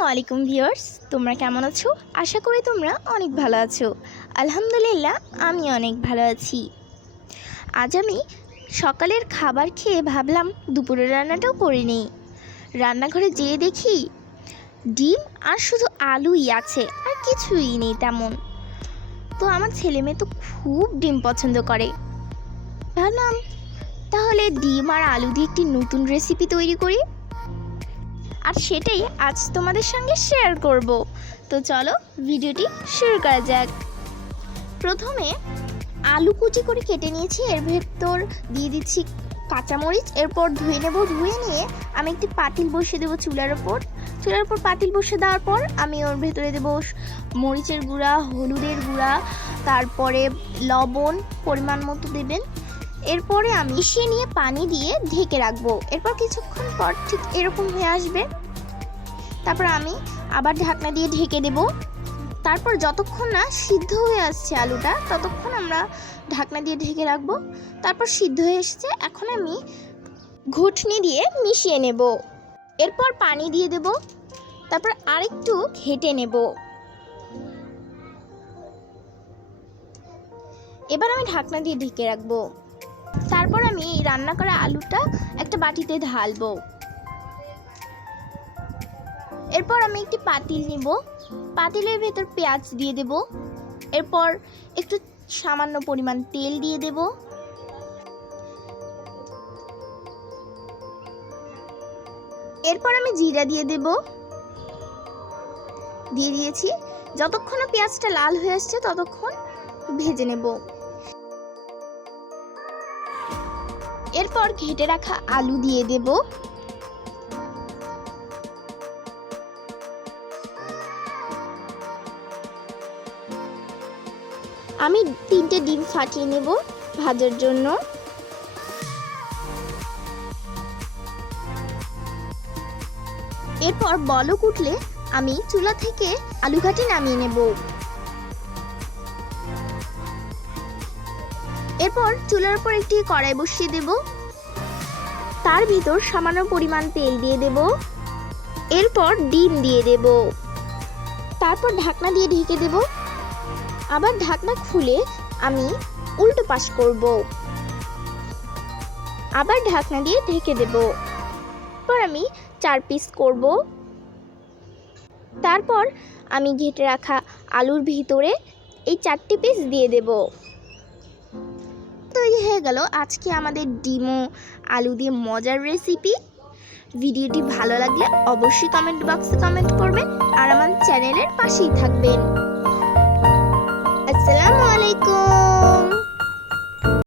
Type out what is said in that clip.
আসসালামু আলাইকুম ভিউয়ার্স, তোমরা কেমন আছো? আশা করি তোমরা অনেক ভালো আছো। আলহামদুলিল্লাহ, আমি অনেক ভালো আছি। আজ আমি সকালের খাবার খেয়ে ভাবলাম দুপুরের রান্নাটাও করে নিই। রান্নাঘরে যেয়ে দেখি ডিম আর শুধু আলুই আছে, আর কিছুই নেই তেমন। তো আমার ছেলে মেয়ে তো খুব ডিম পছন্দ করে। ভাবলাম তাহলে ডিম আর আলু দিয়ে একটি নতুন রেসিপি তৈরি করি, আর সেটাই আজ তোমাদের সঙ্গে শেয়ার করব। তো চলো ভিডিওটি শুরু করা যাক। প্রথমে আলু কুচি করে কেটে নিয়েছি, এর ভেতর দিয়ে দিচ্ছি কাঁচামরিচ। এরপর ধুয়ে নেব। ধুয়ে নিয়ে আমি একটি পাতিল বসিয়ে দেবো চুলার ওপর। পাতিল বসিয়ে দেওয়ার পর আমি ওর ভেতরে দেবো মরিচের গুঁড়া, হলুদের গুঁড়া, তারপরে লবণ পরিমাণ মতো দেবেন। এরপরে আমি মিশিয়ে নিয়ে পানি দিয়ে ঢেকে রাখবো। এরপর কিছুক্ষণ পর ঠিক এরকম হয়ে আসবে। তারপর আমি আবার ঢাকনা দিয়ে ঢেকে দেব। তারপর যতক্ষণ না সিদ্ধ হয়ে আসছে আলুটা, ততক্ষণ আমরা ঢাকনা দিয়ে ঢেকে রাখবো। তারপর সিদ্ধ হয়ে এসেছে, এখন আমি ঘুটনি দিয়ে মিশিয়ে নেব। এরপর পানি দিয়ে দেব। তারপর আরেকটু ঘেটে নেব। এবার আমি ঢাকনা দিয়ে ঢেকে রাখবো। তারপর আমি রান্না করা আলুটা একটা বাটিতে ঢালবো। এরপর আমি একটি পাতিল নিব। পাতিলের ভেতর পেঁয়াজ দিয়ে দেব। এরপর একটু সামান্য পরিমাণ তেল দিয়ে দেব। এরপর আমি জিরা দিয়ে দেব। দিয়ে দিয়েছি। যতক্ষণ না পেঁয়াজটা লাল হয়ে আসছে ততক্ষণ ভেজে নেব। এরপর ঘেটে রাখা আলু দিয়ে দেব। আমি 3টে ডিম ফাটিয়ে নেব ভাজার জন্য। এরপর বলক উঠলে আমি চুলা থেকে আলু ঘাটি নামিয়ে নেব। এরপর চুলার উপর একটি কড়াই বসিয়ে দেব। তার ভিতর সামান্য পরিমাণ তেল দিয়ে দেব। এরপর ডিম দিয়ে দেব। তারপর ঢাকনা দিয়ে ঢেকে দেব। আবার ঢাকনা খুলে আমি উল্টো পাশ করব। আবার ঢাকনা দিয়ে ঢেকে দেব। এরপর আমি 4 পিস করব। তারপর আমি ঘেটে রাখা আলুর ভিতরে এই 4টি পিস দিয়ে দেব। তৈরি হয়ে গেল আজকে আমাদের ডিম ও আলু দিয়ে মজার রেসিপি। ভিডিওটি ভালো লাগলে অবশ্যই কমেন্ট বক্সে কমেন্ট করবেন, আর আমার চ্যানেলের পাশেই থাকবেন। আসসালামু আলাইকুম।